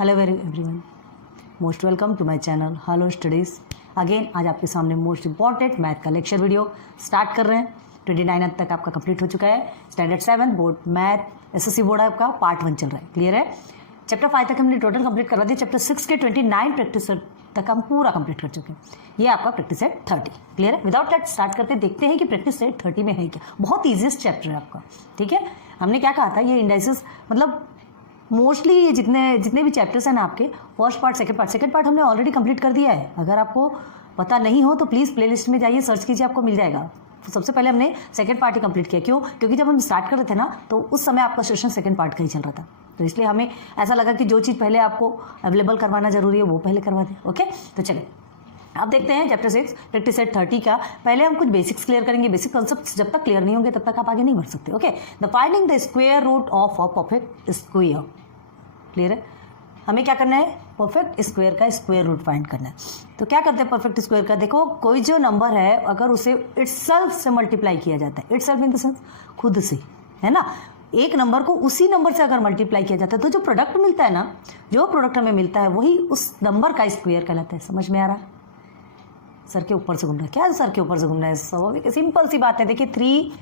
Hello everyone, most welcome to my channel hello studies. Again आज आपके सामने most important math का lecture video start कर रहे हैं। 29 तक आपका कंप्लीट हो चुका है। Standard 7 board math SSC board आपका पार्ट 1 चल रहा है। क्लियर है? चैप्टर 5 तक हमने टोटल कंप्लीट करवा दिया। चैप्टर 6 के 29 प्रैक्टिस तक हम पूरा कंप्लीट कर चुके हैं। ये आपका प्रैक्टिस सेट 30। क्लियर है? विदाउट दैट स्टार्ट करते देखते हैं कि प्रैक्टिस सेट 30 में है क्या। बहुत ईजीएस्ट चैप्टर है आपका। ठीक है, हमने क्या कहा था, ये इंडाइसिस मतलब मोस्टली ये जितने भी चैप्टर्स हैं ना आपके, फर्स्ट पार्ट सेकंड पार्ट हमने ऑलरेडी कंप्लीट कर दिया है। अगर आपको पता नहीं हो तो प्लीज़ प्लेलिस्ट में जाइए, सर्च कीजिए, आपको मिल जाएगा। तो सबसे पहले हमने सेकंड पार्ट ही कंप्लीट किया। क्यों? क्योंकि जब हम स्टार्ट कर रहे थे ना तो उस समय आपका सेशन सेकंड पार्ट का ही चल रहा था, तो इसलिए हमें ऐसा लगा कि जो चीज़ पहले आपको अवेलेबल करवाना जरूरी है वो पहले करवा दें। ओके, तो चलिए अब देखते हैं चैप्टर 6 प्रैक्टिस सेट 30 का। पहले हम कुछ बेसिक्स क्लियर करेंगे। बेसिक कॉन्सेप्ट्स जब तक क्लियर नहीं होंगे तब तक आप आगे नहीं बढ़ सकते। Okay, the finding the square root of a perfect square. Clear है? हमें क्या करना है, परफेक्ट स्क्वायर का स्क्वायर रूट फाइंड करना है। तो क्या करते हैं परफेक्ट स्क्वायर का, देखो कोई जो नंबर है अगर उसे इटसेल्फ से मल्टीप्लाई किया जाता है, इटसेल्फ इन द सेंस खुद से, है ना, एक नंबर को उसी नंबर से अगर मल्टीप्लाई किया जाता है तो जो प्रोडक्ट मिलता है ना, जो प्रोडक्ट हमें मिलता है वही उस नंबर का स्क्वायर कहलाता है। समझ में आ रहा है? सर के ऊपर से घूम रहा है क्या? सर के ऊपर से घूम रहा है, स्वाभाविक सिंपल सी बात है। देखिए 3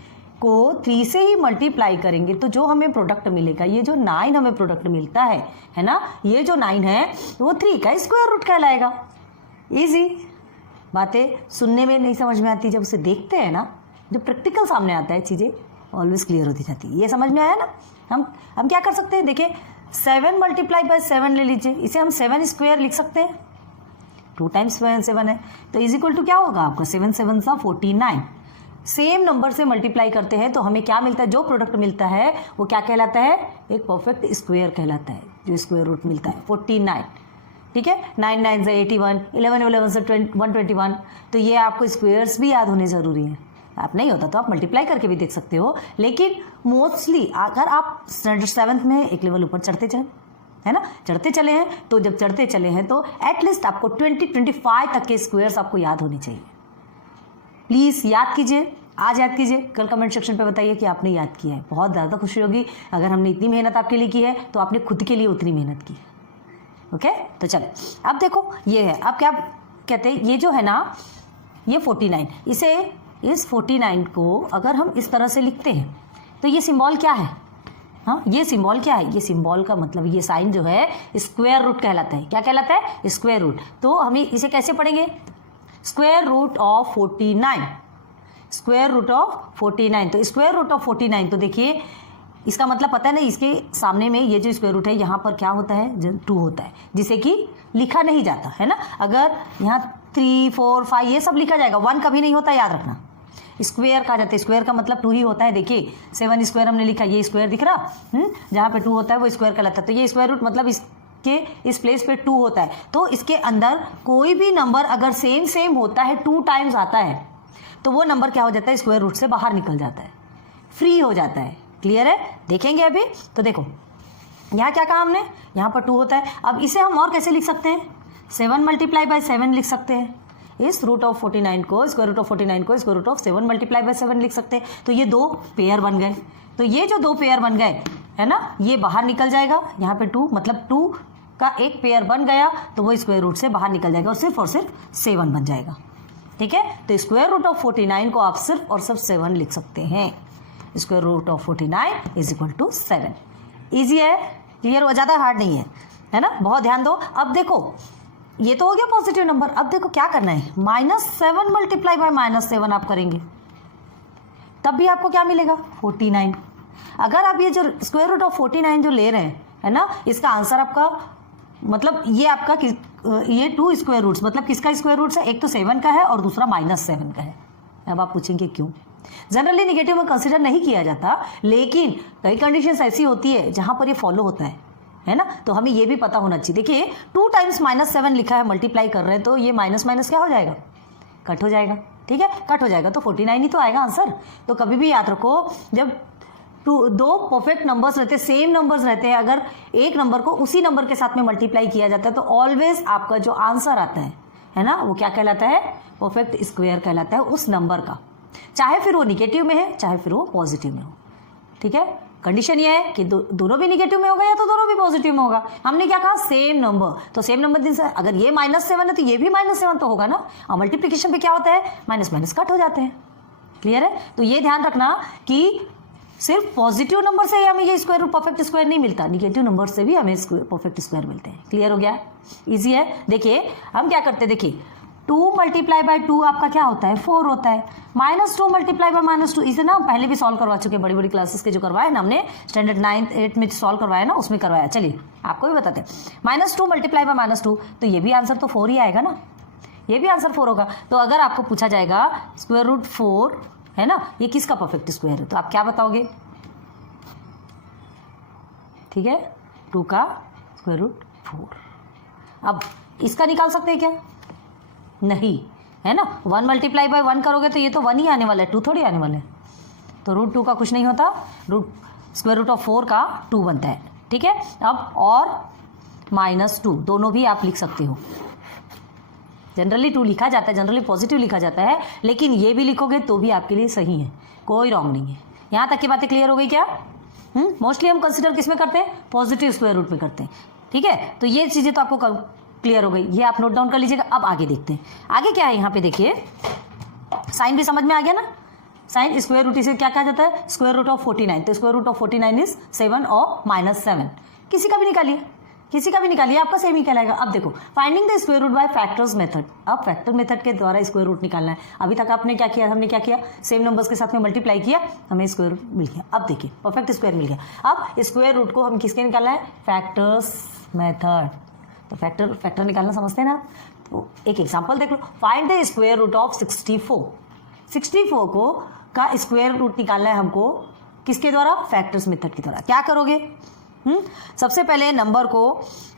को 3 से ही मल्टीप्लाई करेंगे तो जो हमें प्रोडक्ट मिलेगा, ये जो 9 हमें प्रोडक्ट मिलता है ना, ये जो 9 है वो 3 का स्क्वायर रूट कहलाएगा। इजी बातें सुनने में नहीं समझ में आती, जब उसे देखते हैं ना, जब प्रैक्टिकल सामने आता है चीज़ें ऑलवेज क्लियर होती जाती है। ये समझ में आया ना? हम क्या कर सकते हैं, देखिए 7 मल्टीप्लाई बाय 7 ले लीजिए, इसे हम 7 स्क्वायर लिख सकते हैं। 2 टाइम्स 7 है तो इज इक्वल टू क्या होगा आपका, 7 7 49। सेम नंबर से मल्टीप्लाई करते हैं तो हमें क्या मिलता है, जो प्रोडक्ट मिलता है वो क्या कहलाता है, एक परफेक्ट स्क्वायर कहलाता है, जो स्क्वायर रूट मिलता है 49। ठीक है, 9 9 से 81, 11 11 से 121। तो ये आपको स्क्वायर्स भी याद होने ज़रूरी है। आप नहीं होता तो आप मल्टीप्लाई करके भी देख सकते हो, लेकिन मोस्टली अगर आप स्टैंडर्ड 7 में एक लेवल ऊपर चढ़ते चले, है ना, चढ़ते चले हैं, तो जब चढ़ते चले हैं तो एटलीस्ट आपको 20-25 तक के स्क्वायर्स आपको याद होने चाहिए। प्लीज़ याद कीजिए, आज याद कीजिए, कल कमेंट सेक्शन पे बताइए कि आपने याद किया है। बहुत ज़्यादा खुशी होगी अगर हमने इतनी मेहनत आपके लिए की है तो आपने खुद के लिए उतनी मेहनत की है। ओके, तो चलो अब देखो ये है, अब क्या कहते हैं, ये जो है ना, ये 49, इस 49 को अगर हम इस तरह से लिखते हैं तो ये सिंबल क्या है, हाँ ये सिंबल क्या है, ये सिंबल का मतलब ये साइन जो है स्क्वायर रूट कहलाता है। क्या कहलाता है? Square root. तो हम इसे कैसे पढ़ेंगे, square root of 49, square root of 49। तो स्क्वायर रूट ऑफ 49, तो देखिए इसका मतलब पता है ना, इसके सामने में ये जो स्क्वायर रूट है यहाँ पर क्या होता है, 2 होता है, जिसे कि लिखा नहीं जाता है ना। अगर यहाँ 3 4 5 ये सब लिखा जाएगा, 1 कभी नहीं होता, याद रखना। स्क्वायर कहा जाता है, स्क्वायर का मतलब 2 ही होता है। देखिए 7 स्क्वायर हमने लिखा, ये स्क्वायर दिख रहा, जहाँ पे 2 होता है वो स्क्वायर कहलाता है। तो ये स्क्वायर रूट मतलब इस प्लेस पे 2 होता है। तो इसके अंदर कोई भी नंबर अगर सेम होता है, 2 टाइम्स आता है, तो वो नंबर क्या हो जाता है, स्क्वायर रूट से बाहर निकल जाता है, फ्री हो जाता है। क्लियर है? देखेंगे अभी। तो देखो यहाँ क्या कहा हमने, यहाँ पर 2 होता है। अब इसे हम और कैसे लिख सकते हैं, 7 मल्टीप्लाई बाय 7 लिख सकते हैं। इस रूट ऑफ 49 को, स्क्वायर रूट ऑफ 49 को square root of 7 multiply by 7 लिख सकते हैं। तो ये 2 पेयर बन गए। तो ये जो 2 पेयर बन गए है ना, ये बाहर निकल जाएगा। यहाँ पे 2 मतलब 2 का एक पेयर बन गया तो वो स्क्वायर रूट से बाहर निकल जाएगा और सिर्फ 7 बन जाएगा। ठीक है, तो स्क्वायर रूट ऑफ 49 को आप सिर्फ और सिर्फ 7 लिख सकते हैं। Square root of 49 is equal to 7। Easy है, क्लियर हो, ज़्यादा हार्ड नहीं है ना। बहुत ध्यान दो। अब देखो ये तो हो गया पॉजिटिव नंबर। अब देखो क्या करना है, -7 मल्टीप्लाई बाय -7 आप करेंगे, तब भी आपको क्या मिलेगा, 49। अगर आप ये जो स्क्वायर रूट ऑफ 49 जो ले रहे हैं है ना, इसका आंसर आपका मतलब ये आपका ये 2 स्क्वायर रूट्स मतलब किसका स्क्वायर रूट्स है, एक तो 7 का है और दूसरा -7 का है। अब आप पूछेंगे क्यों। जनरली निगेटिव में कंसिडर नहीं किया जाता, लेकिन कई कंडीशंस ऐसी होती है जहां पर ये फॉलो होता है ना, तो हमें ये भी पता होना चाहिए। देखिए 2 टाइम्स -7 लिखा है, मल्टीप्लाई कर रहे हैं, तो ये माइनस माइनस क्या हो जाएगा, कट हो जाएगा। ठीक है, कट हो जाएगा तो 49 ही तो आएगा आंसर। तो कभी भी याद रखो, जब 2 परफेक्ट नंबर्स रहते हैं, सेम नंबर्स रहते हैं, अगर एक नंबर को उसी नंबर के साथ में मल्टीप्लाई किया जाता है तो ऑलवेज आपका जो आंसर आता है ना, वो क्या कहलाता है, परफेक्ट स्क्वायर कहलाता है उस नंबर का, चाहे फिर वो निगेटिव में है चाहे फिर वो पॉजिटिव में हो। ठीक है, कंडीशन ये है कि दोनों भी निगेटिव में होगा या तो दोनों भी पॉजिटिव में होगा। हमने क्या कहा, सेम नंबर, तो सेम नंबर दिन से अगर ये -7 है तो ये भी -7 तो होगा ना। और मल्टीप्लिकेशन पे क्या होता है, माइनस माइनस कट हो जाते हैं। क्लियर है? तो ये ध्यान रखना कि सिर्फ पॉजिटिव नंबर से हमें ये स्क्वायर रूट परफेक्ट स्क्वायर नहीं मिलता, निगेटिव नंबर से भी हमें परफेक्ट स्क्वायर मिलते हैं। क्लियर हो गया? इजी है। देखिए हम क्या करते हैं, देखिए 2 × 2 आपका क्या होता है, 4 होता है। -2 × -2 इसे ना हम पहले भी सॉल्व करवा चुके हैं, बड़ी बड़ी क्लासेस के जो करवाए ना हमने, स्टैंडर्ड 9th 8th में सॉल्व करवाया ना, उसमें करवाया। चलिए आपको भी बताते हैं। -2 × -2 तो ये भी आंसर तो 4 ही आएगा ना, ये भी आंसर 4 होगा। तो अगर आपको पूछा जाएगा √4 है ना, ये किसका परफेक्ट स्क्वायर है, तो आप क्या बताओगे? ठीक है, 2 का √4। अब इसका निकाल सकते हैं क्या? नहीं, है ना। 1 × 1 करोगे तो ये तो 1 ही आने वाला है, 2 थोड़ी आने वाला है। तो √2 का कुछ नहीं होता, √4 का 2 बनता है। ठीक है, अब और -2 दोनों भी आप लिख सकते हो। जनरली 2 लिखा जाता है, जनरली पॉजिटिव लिखा जाता है, लेकिन ये भी लिखोगे तो भी आपके लिए सही है, कोई रॉन्ग नहीं है। यहाँ तक की बातें क्लियर हो गई क्या? मोस्टली हम कंसिडर किस में करते हैं, पॉजिटिव स्क्वायर रूट में करते हैं। ठीक है, तो ये चीज़ें तो आपको क्लियर हो गई, ये आप नोट डाउन कर लीजिएगा। अब आगे देखते हैं, आगे क्या है। यहाँ पे देखिए साइन भी समझ में आ गया ना। साइन स्क्वायर रूट इसे क्या कहा जाता है, √49। तो √49 इज 7 और -7। किसी का भी निकालिए, किसी का भी निकालिए, आपका सेम ही कहलाएगा। अब देखो, finding the square root by factors method. अब फैक्टर मेथड के द्वारा स्क्वायर रूट निकालना है। अभी तक आपने क्या किया, हमने क्या किया, सेम नंबर्स के साथ में मल्टीप्लाई किया, हमें स्क्वायर रूट मिल गया। अब देखिए परफेक्ट स्क्वायर मिल गया। अब स्क्वायर रूट को हम किसके निकालना है, फैक्टर्स मेथड। तो फैक्टर निकालना समझते हैं ना। तो एक एग्जांपल देख लो, find the square root of 64। 64 को का स्क्वायर रूट निकालना है हमको, किसके द्वारा, फैक्टर्स मेथड के द्वारा। क्या करोगे, सबसे पहले नंबर को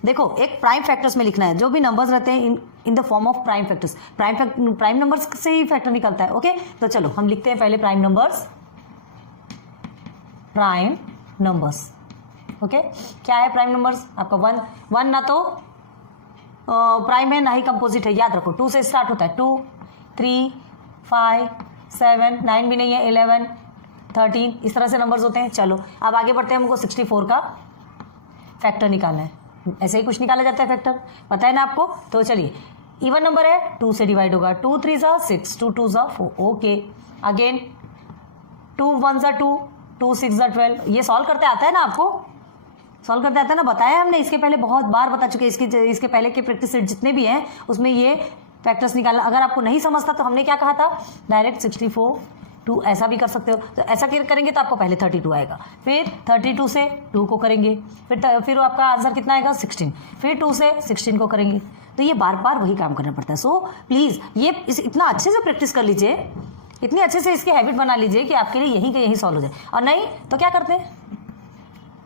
देखो एक प्राइम फैक्टर्स में लिखना है। जो भी नंबर्स रहते हैं in the form of prime factors, prime numbers से ही फैक्टर निकलता है। ओके, तो चलो हम लिखते हैं पहले प्राइम नंबर्स। ओके, क्या है प्राइम नंबर्स आपका? 1 ना तो प्राइम है ना ही कंपोजिट है, याद रखो। 2 से स्टार्ट होता है, 2 3 5 7 9 भी नहीं है, 11 13 इस तरह से नंबर्स होते हैं। चलो अब आगे बढ़ते हैं, हमको 64 का फैक्टर निकालना है। ऐसे ही कुछ निकाला जाता है फैक्टर, पता है ना आपको। तो चलिए, इवन नंबर है, 2 से डिवाइड होगा, 2 3 ज़ा 6, 2 2 ज़ा 4। ओके, अगेन 2 1 ज़ा 2, 2 6 ज़ा 12। ये सॉल्व करते आता है ना आपको, सॉल्व करते आता है ना, बताया हमने इसके पहले, बहुत बार बता चुके हैं। इसके पहले के प्रैक्टिस सेट जितने भी हैं उसमें ये फैक्टर्स निकालना। अगर आपको नहीं समझता तो हमने क्या कहा था, डायरेक्ट 64 2 ऐसा भी कर सकते हो। तो ऐसा करेंगे तो आपको पहले 32 आएगा, फिर 32 से 2 को करेंगे, फिर आपका आंसर कितना आएगा, 16। फिर 2 से 16 को करेंगे। तो ये बार बार वही काम करना पड़ता है। सो प्लीज़ ये इतना अच्छे से प्रैक्टिस कर लीजिए, इतनी अच्छे से इसकी हैबिट बना लीजिए कि आपके लिए यहीं के यहीं सॉल्व हो जाए। और नहीं तो क्या करते हैं,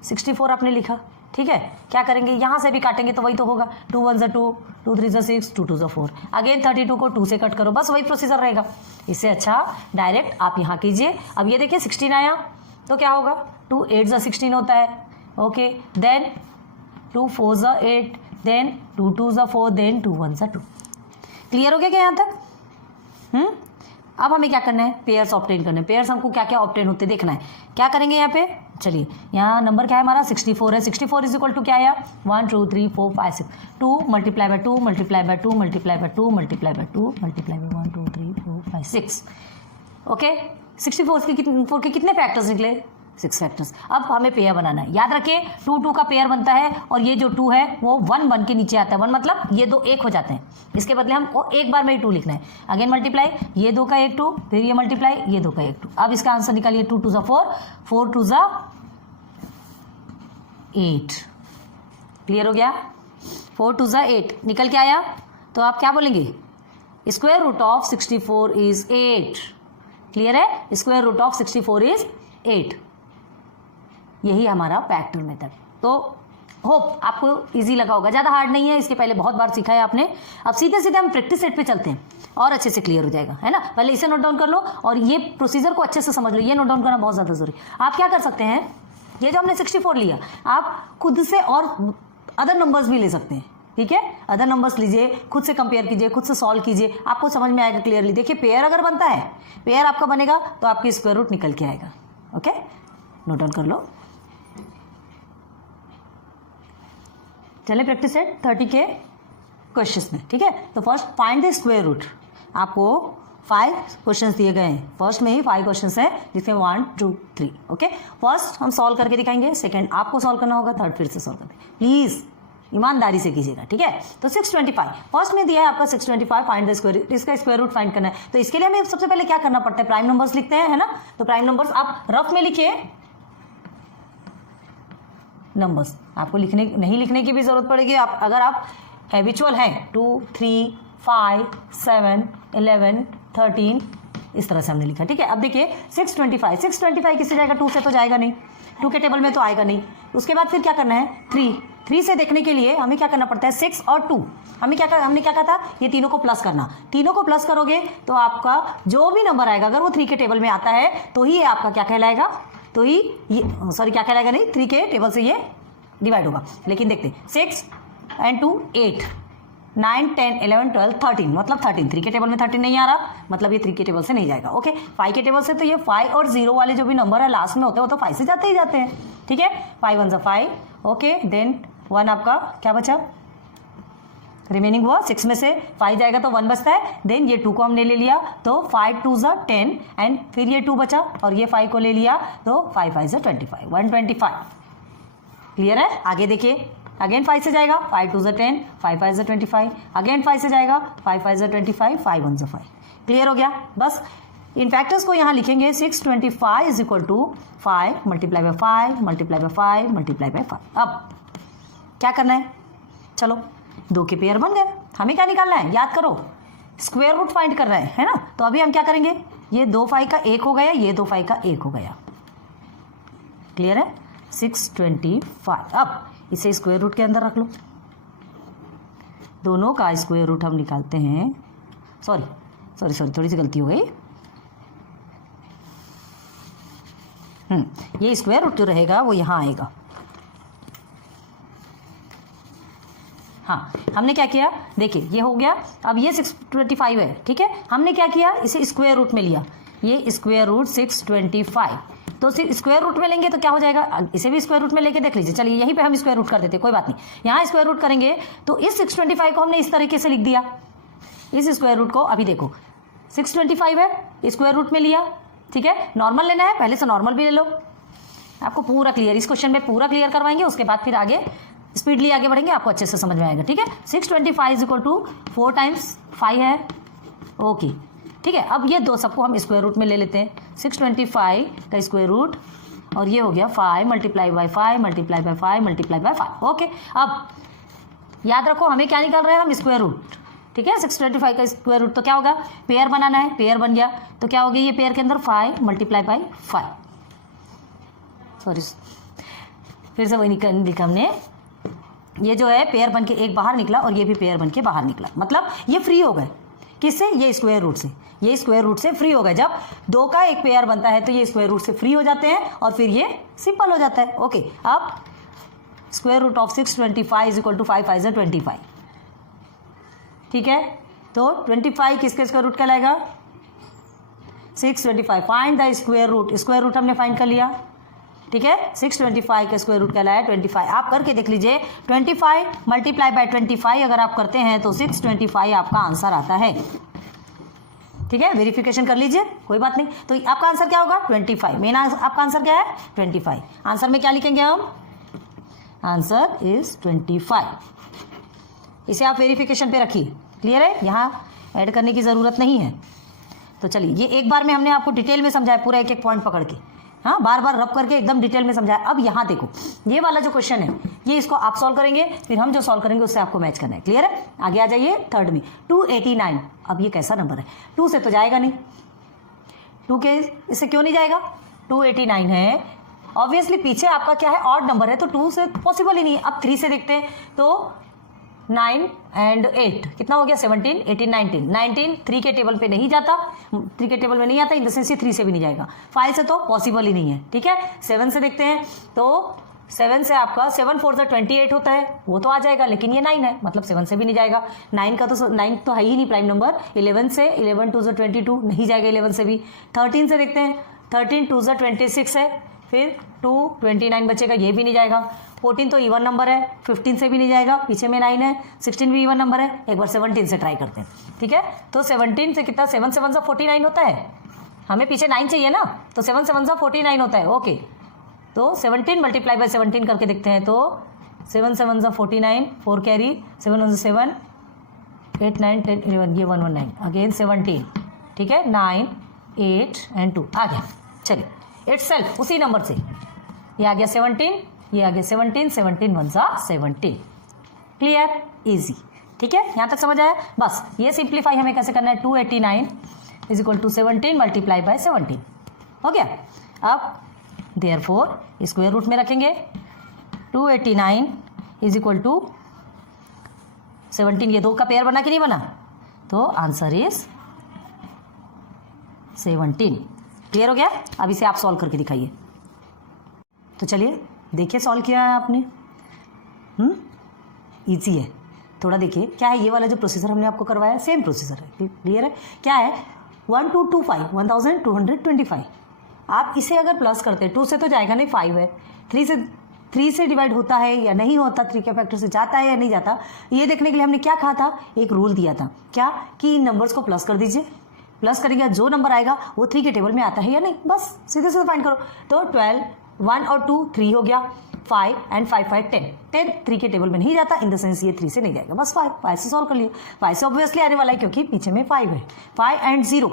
64 आपने लिखा, ठीक है, क्या करेंगे, यहाँ से भी काटेंगे तो वही तो होगा, 2 1 ज़ा 2, 2 3 ज़ा 6, 2 2 ज़ा 4। अगेन 32 को 2 से कट करो, बस वही प्रोसीजर रहेगा। इससे अच्छा डायरेक्ट आप यहाँ कीजिए। अब ये देखिए 16 आया तो क्या होगा, 2 8 ज़ा 16 होता है। ओके, देन 2 4 ज़ा 8, देन 2 2 ज़ा 4, देन 2 1 ज़ा 2। क्लियर हो गया क्या यहाँ तक? अब हमें क्या करना है, पेयर्स ऑब्टेन करने हैं। पेयर्स हमको क्या क्या ऑब्टेन होते देखना है। क्या करेंगे यहाँ पे, चलिए यहाँ नंबर क्या है हमारा, 64 है। 64 इज इक्वल टू क्या आया, 1 2 3 4 5 6, 2 multiply by 2 multiply by 2 multiply by 2 multiply by 2 multiply bye 1 2 3 4 5 6। Okay, 64 के कितने फैक्टर्स निकले, 6 फैक्टर्स। अब हमें पेयर बनाना है। याद रखें 2 2 का पेयर बनता है और ये जो 2 है वो 1 बन के नीचे आता है। 1 मतलब ये 2 1 हो जाते हैं, इसके बदले हम एक बार में ही 2 लिखना है। अगेन मल्टीप्लाई, ये 2 का 1 2, फिर ये मल्टीप्लाई, ये 2 का 1 2। अब इसका आंसर निकालिए, 2 2 ज़ा 4, 4 2 ज़ा 8। क्लियर हो गया, 4 2 ज़ा 8 निकल के आया। तो आप क्या बोलेंगे, square root of 64 is 8। Clear है, स्क्वायर रूट ऑफ 64 इज 8। यही हमारा फैक्टर मेथड। तो होप आपको इजी लगा होगा, ज़्यादा हार्ड नहीं है, इसके पहले बहुत बार सीखा है आपने। अब सीधे सीधे हम प्रैक्टिस सेट पे चलते हैं और अच्छे से क्लियर हो जाएगा, है ना। पहले इसे नोट डाउन कर लो और ये प्रोसीजर को अच्छे से समझ लो, ये नोट डाउन करना बहुत ज़्यादा जरूरी। आप क्या कर सकते हैं, ये जो हमने 64 लिया, आप खुद से और अदर नंबर्स भी ले सकते हैं। ठीक है, अदर नंबर्स लीजिए, खुद से कंपेयर कीजिए, खुद से सॉल्व कीजिए, आपको समझ में आएगा क्लियरली। देखिए पेयर अगर बनता है, पेयर आपका बनेगा तो आपकी स्क्वायर रूट निकल के आएगा। ओके, नोट डाउन कर लो। चले प्रैक्टिस सेट 30 के क्वेश्चंस में, ठीक है। तो first find the square root, आपको 5 क्वेश्चंस दिए गए हैं, फर्स्ट में ही 5 क्वेश्चंस हैं जिसमें 1 2 3, ओके। फर्स्ट हम सॉल्व करके दिखाएंगे, सेकंड आपको सॉल्व करना होगा, थर्ड फिर से सॉल्व करते, प्लीज ईमानदारी से कीजिएगा, ठीक है। तो 625 फर्स्ट में दिया है आपका 625, फाइंड द स्क्वायर रूट, इसका स्क्वायर रूट फाइंड करना है। तो इसके लिए हमें सबसे पहले क्या करना पड़ता है, प्राइम नंबर्स लिखते हैं, है ना। तो प्राइम नंबर्स आप रफ में लिखिए, नंबर्स आपको नहीं लिखने की भी जरूरत पड़ेगी। आप अगर आप हैबिचुअल हैं 2 3 5 7 11 13 इस तरह से हमने लिखा, ठीक है। अब देखिए 625 किससे जाएगा, 2 से तो जाएगा नहीं, 2 के टेबल में तो आएगा नहीं। उसके बाद फिर क्या करना है, 3 से देखने के लिए हमें क्या करना पड़ता है, 6 और 2, हमने क्या कहा था, ये तीनों को प्लस करना। तीनों को प्लस करोगे तो आपका जो भी नंबर आएगा, अगर वो 3 के टेबल में आता है तो ही ये आपका क्या कहलाएगा, तो ही ये क्या कहलाएगा, नहीं 3 के टेबल से ये डिवाइड होगा। लेकिन देखते 6 and 2 8 9 10 11 12 13, मतलब 13, 3 के टेबल में 13 नहीं आ रहा, मतलब ये 3 के टेबल से नहीं जाएगा, ओके। 5 के टेबल से तो ये 5 और 0 वाले जो भी नंबर है लास्ट में होते हैं वो तो 5 से जाते ही जाते हैं, ठीक है। 5 1 5, ओके। देन 1 आपका क्या बचा, रिमेनिंग हुआ 6 में से 5 जाएगा तो 1 बचता है। देन ये 2 को हमने ले लिया तो 5 2 10 एंड फिर ये 2 बचा और ये 5 को ले लिया तो 5 5 25, 125, क्लियर है। आगे देखिए, अगेन 5 से जाएगा, 5 2 10, 5 5 25, अगेन 5 से जाएगा, 5 5 25, 5 1 5, क्लियर हो गया। बस इन फैक्टर्स को यहाँ लिखेंगे, 625 is equal to 5 multiply by 5 multiply by 5 multiply by 5। अब क्या करना है, चलो 2 के पेयर बन गए, हमें क्या निकालना है, याद करो, स्क्वायर रूट फाइंड कर रहे हैं, है ना। तो अभी हम क्या करेंगे, ये 2 5 का 1 हो गया, ये 2 5 का 1 हो गया, क्लियर है। 625, अब इसे स्क्वायर रूट के अंदर रख लो, दोनों का स्क्वायर रूट हम निकालते हैं। सॉरी थोड़ी सी गलती हो गई। ये स्क्वायर रूट जो रहेगा वो यहाँ आएगा। हाँ, हमने क्या किया, देखिए ये हो गया। अब ये 625 है, ठीक है। हमने क्या किया, इसे स्क्वायर रूट में लिया, ये स्क्वायर रूट 625, तो स्क्वायर रूट में लेंगे तो क्या हो जाएगा, इसे भी स्क्वायर रूट में लेके देख लीजिए। चलिए यहीं पे हम स्क्वायर रूट कर देते, कोई बात नहीं। यहाँ स्क्वायर रूट करेंगे तो इस 625 को हमने इस तरीके से लिख दिया, इस स्क्वायर रूट को। अभी देखो 625 है, स्क्वायर रूट में लिया, ठीक है। नॉर्मल लेना है, पहले से नॉर्मल भी ले लो, आपको पूरा क्लियर, इस क्वेश्चन में पूरा क्लियर करवाएंगे, उसके बाद फिर आगे स्पीडली आगे बढ़ेंगे, आपको अच्छे से समझ में आएगा, ठीक है। 625 इज इक्वल टू 4 टाइम्स 5 है, ओके, ठीक है। अब ये दो सबको हम स्क्वायर रूट में ले लेते हैं, 625 का स्क्वायर रूट और ये हो गया 5 multiply by 5 multiply by 5 multiply by 5, okay. अब याद रखो हमें क्या निकाल रहे हैं हम, स्क्वायर रूट, ठीक है। 625 का स्क्वायर रूट तो क्या होगा, पेयर बनाना है, पेयर बन गया तो क्या हो गया, ये पेयर के अंदर 5 मल्टीप्लाई बाय 5, सॉरी फिर से वही लिखा हमने, ये जो है पेयर बन के एक बाहर निकला और ये भी पेयर बन के बाहर निकला, मतलब ये फ्री हो गए, किससे, ये स्क्वायर रूट से, ये स्क्वायर रूट से फ्री हो गए। जब 2 का एक पेयर बनता है तो ये स्क्वायर रूट से फ्री हो जाते हैं और फिर ये सिंपल हो जाता है, ओके। अब square root of 625 is equal to 5 5 25, ठीक है। तो 25 किसके स्क्वायर रूट कहलाएगा, 625, find the square root, square root हमने फाइंड कर लिया, ठीक है। 625 का स्क्वायर रूट कहलाया 25, आप करके देख लीजिए, 25 मल्टीप्लाई बाय 25 अगर आप करते हैं तो 625 आपका आंसर आता है, ठीक है। वेरिफिकेशन कर लीजिए, कोई बात नहीं। तो आपका आंसर क्या होगा, 25, मेन आपका आंसर क्या है, 25। आंसर में क्या लिखेंगे हम, आंसर इज 25, इसे आप वेरिफिकेशन पे रखिए, क्लियर है, यहाँ ऐड करने की ज़रूरत नहीं है। तो चलिए, ये एक बार में हमने आपको डिटेल में समझाया, पूरा एक एक पॉइंट पकड़ के, हाँ, बार बार रब करके एकदम डिटेल में समझाया। अब यहाँ देखो, ये वाला जो क्वेश्चन है, ये इसको आप सॉल्व करेंगे, फिर हम जो सॉल्व करेंगे उससे आपको मैच करना है, क्लियर है। आगे आ जाइए थर्ड में, 289, अब ये कैसा नंबर है, 2 से तो जाएगा नहीं, 2 के इससे क्यों नहीं जाएगा, 289 है, ऑब्वियसली पीछे आपका क्या है, ऑड नंबर है, तो 2 से पॉसिबल ही नहीं है। अब 3 से देखते हैं तो 9 एंड 8 कितना हो गया, 17 18 19, 19 3 के टेबल पे नहीं जाता, 3 के टेबल में नहीं आता, इन द सेंस ये 3 से भी नहीं जाएगा, 5 से तो पॉसिबल ही नहीं है, ठीक है। 7 से देखते हैं तो 7 से आपका 7 4 28 होता है, वो तो आ जाएगा, लेकिन ये 9 है, मतलब 7 से भी नहीं जाएगा। 9 का तो 9 तो है ही नहीं प्राइम नंबर। 11 से 11 2 22 नहीं जाएगा 11 से भी। 13 से देखते हैं, 13 2 26 है, फिर 2 29 बचेगा, ये भी नहीं जाएगा। 14 तो इवन नंबर है, 15 से भी नहीं जाएगा, पीछे में 9 है। 16 भी इवन नंबर है, एक बार 17 से ट्राई करते हैं, ठीक है। तो 17 से कितना, 7 7 सा 49 होता है, हमें पीछे 9 चाहिए ना, तो 7 7 सा 49 होता है। ओके, तो 17 मल्टीप्लाई बाय 17 करके देखते हैं, तो 7 7 सा 49, 4 कैरी, 7 1 7, 8 9 10 11, ये 119, अगेन 17, ठीक है, 9 8 एंड 2 आ गया। चलिए इटसेल्फ उसी नंबर से ये आ गया 17, ये आ गया 17, 17 1 सा 17, क्लियर, इजी, ठीक है, यहाँ तक समझ आया। बस ये सिंप्लीफाई हमें कैसे करना है, 289 is equal to 17 multiply by 17 हो गया। अब देयरफॉर स्क्वायर रूट में रखेंगे, 289 इज इक्वल टू 17, ये 2 का पेयर बना कि नहीं बना, तो आंसर इज 17, क्लियर हो गया। अब इसे आप सॉल्व करके दिखाइए। तो चलिए देखिए सॉल्व किया है आपने, इजी है थोड़ा। देखिए क्या है, ये वाला जो प्रोसीजर हमने आपको करवाया सेम प्रोसीजर है, क्लियर है। क्या है, 1225 1225, आप इसे अगर प्लस करते हैं, 2 से तो जाएगा नहीं, 5 है, 3 से डिवाइड होता है या नहीं होता, 3 के फैक्टर से जाता है या नहीं जाता, ये देखने के लिए हमने क्या कहा था, एक रूल दिया था, क्या कि इन नंबर्स को प्लस कर दीजिए, प्लस करेंगे जो नंबर आएगा वो 3 के टेबल में आता है या नहीं, बस सीधे सीधे फाइंड करो। तो 12 1 और 2 3 हो गया, 5 एंड 5 5 10, 10 3 के टेबल में नहीं जाता, इन द सेंस ये 3 से नहीं जाएगा, बस 5 से सॉल्व कर लिया। 5 से ऑब्वियसली आने वाला है क्योंकि पीछे में 5 है। 5 एंड 0,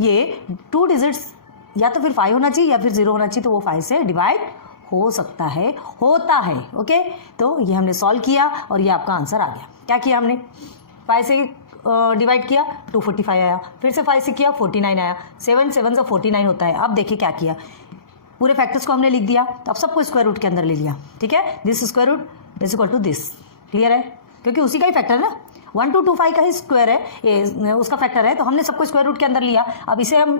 ये 2 डिजिट्स या तो फिर 5 होना चाहिए या फिर 0 होना चाहिए, तो वो 5 से डिवाइड हो सकता है, होता है। ओके, तो ये हमने सॉल्व किया और ये आपका आंसर आ गया। क्या किया हमने, 5 से डिवाइड किया, 245 आया, फिर से 5 से किया, 49 आया, 7 7 से 49 होता है। अब देखिए क्या किया, पूरे फैक्टर्स को हमने लिख दिया, तो अब सबको स्क्वायर रूट के अंदर ले लिया, ठीक है। This square root is equal to this, clear है, क्योंकि उसी का ही फैक्टर है ना, 1225 का ही स्क्वायर है, उसका फैक्टर है, तो हमने सबको स्क्वायर रूट के अंदर लिया। अब इसे हम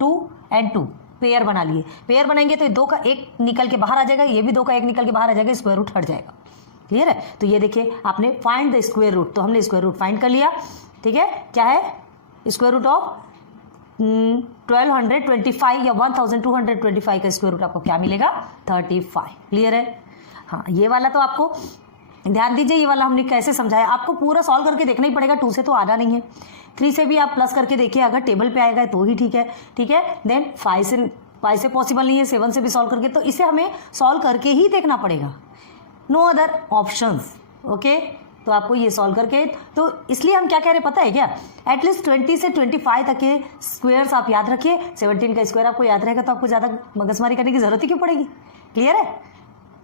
2 एंड 2 पेयर बना लिए, पेयर बनाएंगे तो 2 का 1 निकल के बाहर आ जाएगा, ये भी 2 का 1 निकल के बाहर आ जाएगा, स्क्वायर रूट हट जाएगा, क्लियर है। तो ये देखिए आपने फाइंड द स्क्वायर रूट, तो हमने स्क्वायर रूट फाइंड कर लिया, ठीक है। क्या है, स्क्वायर रूट ऑफ 1225 या 1225 का स्क्वायर रूट आपको क्या मिलेगा, 35, क्लियर है। हाँ, ये वाला तो आपको ध्यान दीजिए, ये वाला हमने कैसे समझाया, आपको पूरा सॉल्व करके देखना ही पड़ेगा, 2 से तो आना नहीं है। 3 से भी आप प्लस करके देखिए, अगर टेबल पे आएगा तो ही ठीक है, ठीक है। देन 5 से पॉसिबल नहीं है, 7 से भी सॉल्व करके, तो इसे हमें सॉल्व करके ही देखना पड़ेगा, नो अदर ऑप्शंस, ओके। तो आपको ये सॉल्व करके, तो इसलिए हम क्या कह रहे हैं पता है क्या, एटलीस्ट 20 से 25 तक के स्क्वायर्स आप याद रखिए। 17 का स्क्वायर आपको याद रहेगा तो आपको ज़्यादा मगजमारी करने की जरूरत ही क्यों पड़ेगी, क्लियर है,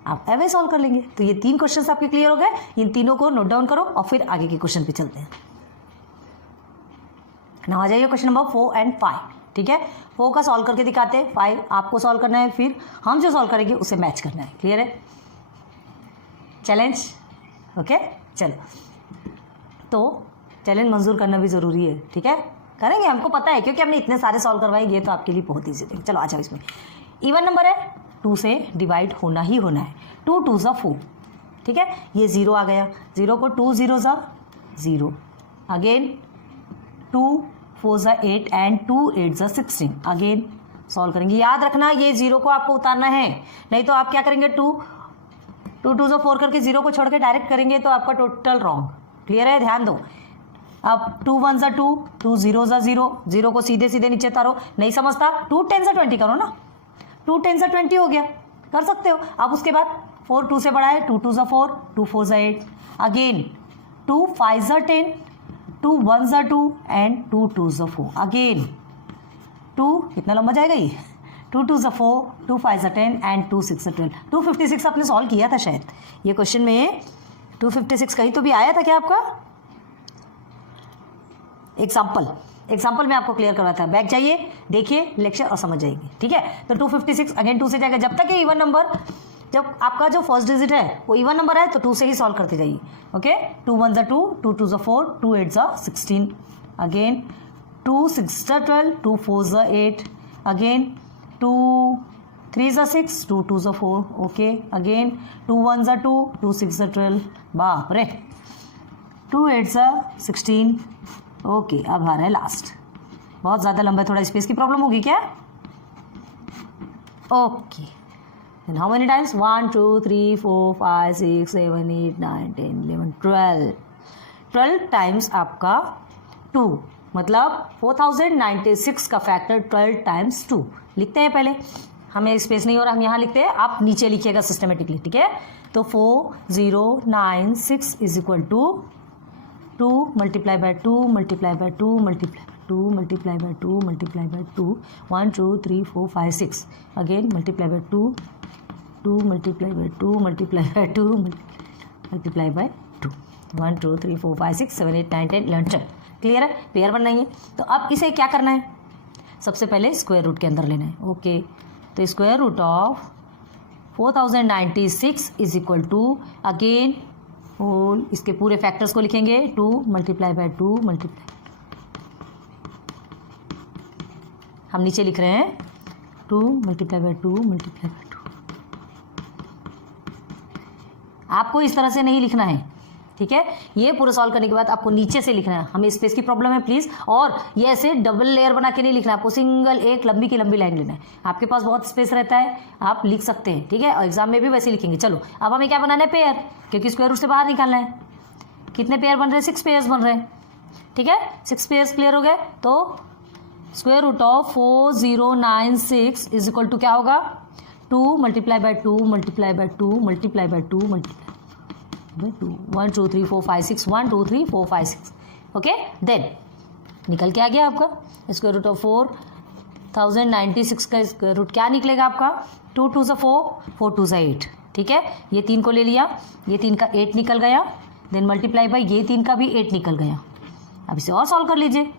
आप ऐसे सॉल्व कर लेंगे। तो ये 3 क्वेश्चंस आपके क्लियर हो गए, इन तीनों को नोट डाउन करो और फिर आगे के क्वेश्चन पे चलते हैं। ना आ जाइए क्वेश्चन नंबर 4 एंड 5, ठीक है। 4 का सॉल्व करके दिखाते हैं, 5 आपको सॉल्व करना है, फिर हम जो सॉल्व करेंगे उसे मैच करना है, क्लियर है, चैलेंज, ओके। चलो, तो चैलेंज मंजूर करना भी ज़रूरी है, ठीक है, करेंगे, हमको पता है क्योंकि हमने इतने सारे सॉल्व करवाए, ये तो आपके लिए बहुत ईजी है। चलो आ जाओ, इसमें इवन नंबर है, 2 से डिवाइड होना ही होना है, 2 2 ज़ा 4, ठीक है, ये 0 आ गया, 0 को 2 0 ज़ा 0, अगेन 2 4 ज़ा 8 एंड 2 8 ज़ा 16, अगेन सॉल्व करेंगे। याद रखना ये 0 को आपको उतारना है, नहीं तो आप क्या करेंगे, 2 2 ज़ा 4 करके 0 को छोड़ के डायरेक्ट करेंगे तो आपका टोटल रॉन्ग, क्लियर है, ध्यान दो। अब 2 1 ज़ा 2, 2 0 ज़ा 0, 0 को सीधे सीधे नीचे उतारो, नहीं समझता 2 10 ज़ा 20 करो ना, 2 10 ज़ा 20 हो गया, कर सकते हो। अब उसके बाद 4 2 से बड़ा है, 2 2 ज़ा 4, 2 4 ज़ा 8, अगेन 2 5 ज़ा 10, 2 1 ज़ा 2 एंड 2 2 ज़ा 4, अगेन 2, कितना लंबा जाएगा ये, 2 2 ज़ा 4, 2 5 ज़ा 10 एंड 2 6 ज़ा 12। 256 आपने सॉल्व किया था शायद, ये क्वेश्चन में 256 कहीं तो भी आया था क्या आपका, एग्जाम्पल में आपको क्लियर करवाता है, बैक जाइए देखिए लेक्चर और समझ जाएंगे, ठीक है। तो 256 अगेन 2 से जाएगा, जब तक ये इवन नंबर, जब आपका जो फर्स्ट डिजिट है वो इवन नंबर है तो 2 से ही सॉल्व करते जाइए, ओके। 2 1 ज़ा 2, 2 2 ज़ा 4, 2 8 ज़ा 16, अगेन 2 6 ज़ा 12, 2 4 ज़ा 8, अगेन 2 3 ज़ा 6, 2 2 ज़ा 4, ओके, अगेन 2 1 ज़ा 2, 2 6 ज़ा 12, बाप रे, 2 8 ज़ा 16, ओके। अब आ रहा है लास्ट, बहुत ज़्यादा लंबा है, थोड़ा स्पेस की प्रॉब्लम होगी क्या, okay, then how many times 1 2 3 4 5 6 7 8 9 10 11 12 times आपका 2, मतलब 4096 का फैक्टर 12 टाइम्स 2 लिखते हैं। पहले हमें स्पेस नहीं हो रहा, हम यहाँ लिखते हैं, आप नीचे लिखिएगा सिस्टमेटिकली, ठीक है। तो 4096 is equal to 2 multiply by 2 multiply by 2 multiply by 2 multiply by 2 multiply by 2 1 2 3 4 5 6 again multiply by 2 2 multiply by 2 multiply by 2 multiply by 2 1 2 3 4 5 6 7 8 9 10 11 12 clear है, पेयर बनाएंगे। तो अब इसे क्या करना है, सबसे पहले स्क्वायर रूट के अंदर लेना है। ओके, तो square root of 4096 is equal to again whole, इसके पूरे फैक्टर्स को लिखेंगे 2 मल्टीप्लाई बाय 2 मल्टीप्लाई, हम नीचे लिख रहे हैं 2 मल्टीप्लाई बाय 2 मल्टीप्लाई बाय 2। आपको इस तरह से नहीं लिखना है, ठीक है। ये पूरा सॉल्व करने के बाद आपको नीचे से लिखना है, हमें स्पेस की प्रॉब्लम है प्लीज़, और ये ऐसे डबल लेयर बना के नहीं लिखना है, आपको सिंगल एक लंबी की लंबी लाइन लेना है। आपके पास बहुत स्पेस रहता है, आप लिख सकते हैं, ठीक है, और एग्जाम में भी वैसे लिखेंगे। चलो अब हमें क्या बनाना है, पेयर, क्योंकि स्क्वायर रूट से बाहर निकालना है। कितने पेयर बन रहे हैं, 6 पेयर्स बन रहे हैं, ठीक है, 6 पेयर्स क्लियर हो गए। तो square root of 4096 is equal to क्या होगा, 2 multiply by 2 multiply by 2 multiply by 2 multiply 2 1 2 3 4 5 6 1 2 3 4 5 6 okay. Then निकल के आ गया आपका स्क्वायर रूट ऑफ 4096 का स्क्वायर रूट क्या निकलेगा आपका, 2 2 से 4 4 2 से 8, ठीक है। ये 3 को ले लिया, ये 3 का 8 निकल गया, देन मल्टीप्लाई बाय ये 3 का भी 8 निकल गया। अब इसे और सॉल्व कर लीजिए,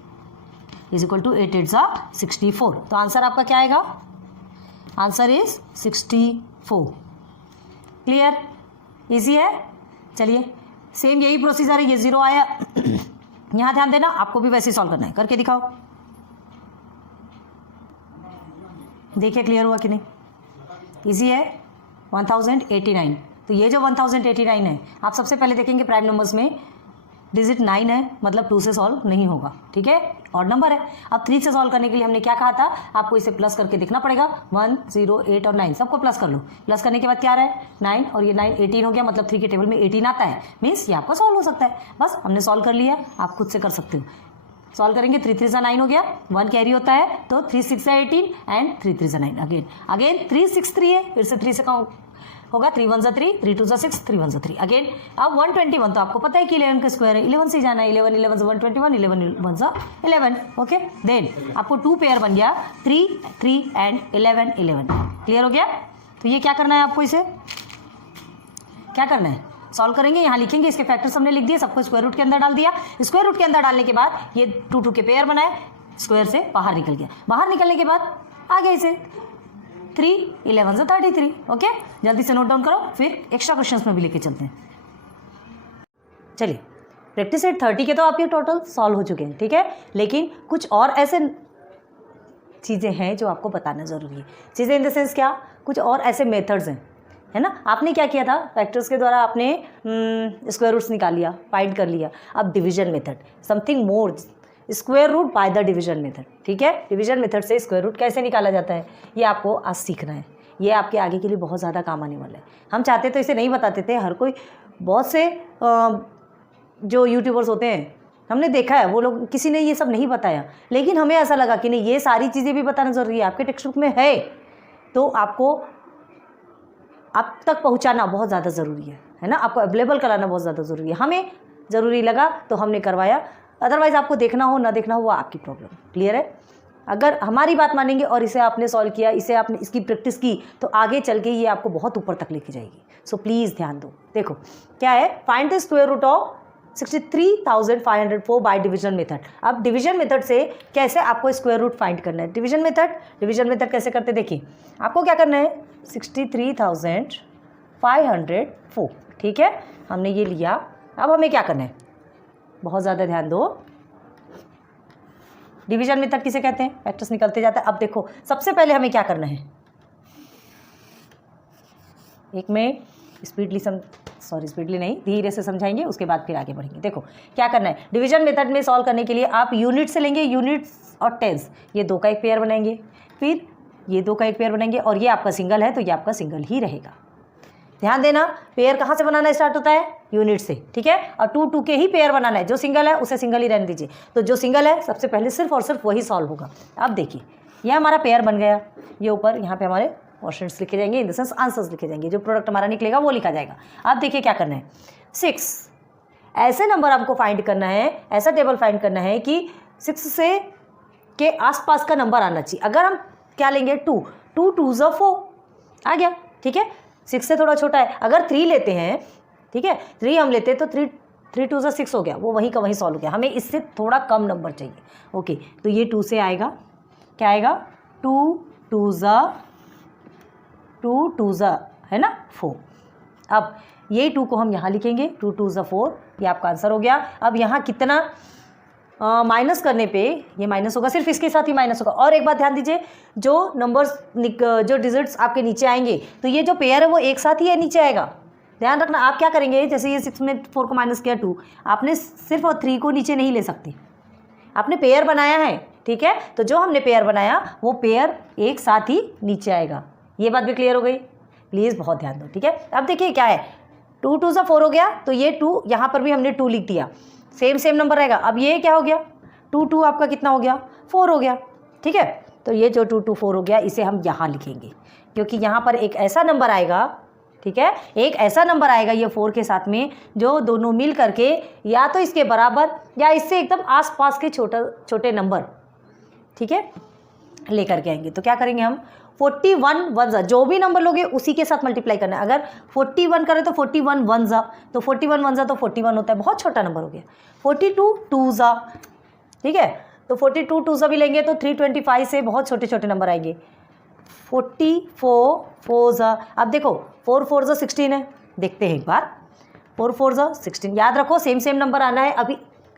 इज इक्वल टू 8 8 सा 64। तो आंसर आपका क्या आएगा, आंसर इज 64। क्लियर, इजी है। चलिए सेम यही प्रोसीजर है, ये 0 आया यहाँ ध्यान देना, आपको भी वैसे ही सॉल्व करना है, करके दिखाओ, देखिए क्लियर हुआ कि नहीं। इजी है। 1089, तो ये जो 1089 है, आप सबसे पहले देखेंगे प्राइम नंबर्स में डिजिट 9 है, मतलब 2 से सॉल्व नहीं होगा, ठीक है, ऑड नंबर है। अब 3 से सॉल्व करने के लिए हमने क्या कहा था, आपको इसे प्लस करके देखना पड़ेगा। 1 0 8 और 9 सबको प्लस कर लो, प्लस करने के बाद क्या रहा है 9 और ये 9 18 हो गया, मतलब 3 के टेबल में 18 आता है, मीन्स ये आपका सॉल्व हो सकता है। बस हमने सॉल्व कर लिया, आप खुद से कर सकते हो। सॉल्व करेंगे 3 3 9 हो गया, 1 कैरी होता है, तो 3 6 18 एंड 3 3 9 अगेन 3 6 3 है, फिर से 3 से काउंट होगा, 3 1 3 3 2 6 3 1 3 अगेन। अब 121 तो आपको पता है कि 11 का स्क्वायर है, 11 से जाना है, 11 11 से 121, 11 1 11 ओके। देन आपको 2 पेयर बन गया, 3 3 एंड 11 11 क्लियर हो गया। तो ये क्या करना है आपको, इसे क्या करना है, सॉल्व करेंगे, यहाँ लिखेंगे, इसके फैक्टर्स हमने लिख दिए, सबको स्क्वायर रूट के अंदर डाल दिया। स्क्वायर रूट के अंदर डालने के बाद ये 2 2 के पेयर बनाए, स्क्वायर से बाहर निकल गया, बाहर निकलने के बाद आ गया इसे 3 11 से 33 ओके। जल्दी से नोट डाउन करो, फिर एक्स्ट्रा क्वेश्चंस में भी लेके चलते हैं। चलिए प्रैक्टिस सेट 30 के तो आपके टोटल सॉल्व हो चुके हैं, ठीक है, लेकिन कुछ और ऐसे चीज़ें हैं जो आपको बताना ज़रूरी है। चीज़ें इन द सेंस क्या, कुछ और ऐसे मेथड्स हैं, है ना। आपने क्या किया था, फैक्टर्स के द्वारा आपने स्क्वायर रूट्स निकाल लिया, फाइंड कर लिया। अब division method, something more, square root by the division method, ठीक है। डिवीजन मेथड से स्क्वायर रूट कैसे निकाला जाता है, ये आपको आज सीखना है। ये आपके आगे के लिए बहुत ज़्यादा काम आने वाला है। हम चाहते तो इसे नहीं बताते थे, हर कोई, बहुत से जो यूट्यूबर्स होते हैं हमने देखा है, वो लोग, किसी ने ये सब नहीं बताया, लेकिन हमें ऐसा लगा कि नहीं, ये सारी चीज़ें भी बताना ज़रूरी है। आपके टेक्स्ट बुक में है तो आपको आप तक पहुंचाना बहुत ज़्यादा ज़रूरी है ना, आपको अवेलेबल कराना बहुत ज़्यादा ज़रूरी है। हमें ज़रूरी लगा तो हमने करवाया, अदरवाइज़ आपको देखना हो ना देखना हो वो आपकी प्रॉब्लम। क्लियर है। अगर हमारी बात मानेंगे और इसे आपने सॉल्व किया, इसे आपने इसकी प्रैक्टिस की, तो आगे चल के ये आपको बहुत ऊपर तक लेके जाएगी। सो प्लीज़ ध्यान दो। देखो क्या है, find the square root of 63,504 by division method. अब डिवीजन मेथड से कैसे आपको स्क्वायर रूट फाइंड करना है, डिवीजन मेथड कैसे करते हैं, देखिए आपको क्या करना है, 63,504, ठीक है, हमने ये लिया। अब हमें क्या करना है, बहुत ज़्यादा ध्यान दो, डिवीजन मेथड किसे कहते हैं, फैक्टर्स निकलते जाता है। अब देखो सबसे पहले हमें क्या करना है, एक में स्पीडली नहीं, धीरे से समझाएंगे, उसके बाद फिर आगे बढ़ेंगे। देखो क्या करना है, डिवीजन मेथड में सॉल्व करने के लिए आप यूनिट से लेंगे, यूनिट्स और टेंस, ये 2 का एक पेयर बनाएंगे, फिर ये 2 का एक पेयर बनाएंगे और ये आपका सिंगल है तो ये आपका सिंगल ही रहेगा। ध्यान देना, पेयर कहाँ से बनाना स्टार्ट होता है? यूनिट से, ठीक है। और 2 2 के ही पेयर बनाना है, जो सिंगल है उसे सिंगल ही रहने दीजिए। तो जो सिंगल है सबसे पहले सिर्फ और सिर्फ वही सॉल्व होगा। अब देखिए ये हमारा पेयर बन गया, ये ऊपर यहाँ पे हमारे क्वेश्चंस लिखे जाएंगे, इन द सेंस आंसर्स लिखे जाएंगे, जो प्रोडक्ट हमारा निकलेगा वो लिखा जाएगा। अब देखिए क्या करना है, 6 ऐसे नंबर आपको फाइंड करना है, ऐसा टेबल फाइंड करना है कि 6 से के आसपास का नंबर आना चाहिए। अगर हम क्या लेंगे 2 2 2 4 आ गया, ठीक है। 6 से थोड़ा छोटा है, अगर 3 लेते हैं, ठीक है, 3 हम लेते हैं तो 3 3 2 6 हो गया, वो वहीं का वहीं सॉल्व हो गया। हमें इससे थोड़ा कम नंबर चाहिए। ओके, तो ये 2 से आएगा, क्या आएगा 2 2 है ना 4। अब ये 2 को हम यहाँ लिखेंगे, 2 2 4, ये आपका आंसर हो गया। अब यहाँ कितना माइनस करने पे ये माइनस होगा, सिर्फ इसके साथ ही माइनस होगा। और एक बात ध्यान दीजिए, जो नंबर्स जो डिजिट्स आपके नीचे आएंगे तो ये जो पेयर है वो एक साथ ही है नीचे आएगा। ध्यान रखना, आप क्या करेंगे, जैसे ये 6 में 4 को माइनस किया 2, आपने सिर्फ और 3 को नीचे नहीं ले सकते, आपने पेयर बनाया है, ठीक है। तो जो हमने पेयर बनाया वो पेयर एक साथ ही नीचे आएगा। ये बात भी क्लियर हो गई? प्लीज़ बहुत ध्यान दो, ठीक है। अब देखिए क्या है, 2 2 4 हो गया, तो ये 2 यहाँ पर भी हमने 2 लिख दिया, सेम नंबर रहेगा। अब ये क्या हो गया, 2 2 आपका कितना हो गया 4 हो गया, ठीक है। तो ये जो 2 2 4 हो गया इसे हम यहाँ लिखेंगे, क्योंकि यहाँ पर एक ऐसा नंबर आएगा, ठीक है, एक ऐसा नंबर आएगा ये 4 के साथ में जो दोनों मिल करके या तो इसके बराबर या इससे एकदम आसपास के छोटे नंबर, ठीक है, लेकर के आएंगे। तो क्या करेंगे हम, 41 1 जो भी नंबर लोगे उसी के साथ मल्टीप्लाई करना है। अगर 41 करें तो 41 1 तो 41 1 तो 41 होता है, बहुत छोटा नंबर हो गया। 42 2 ठीक है, तो 42 2 भी लेंगे तो 325 से बहुत छोटे छोटे नंबर आएंगे। 44 4 अब देखो 4 4 16 है, देखते हैं एक बार, 4 4 16, याद रखो सेम नंबर आना है।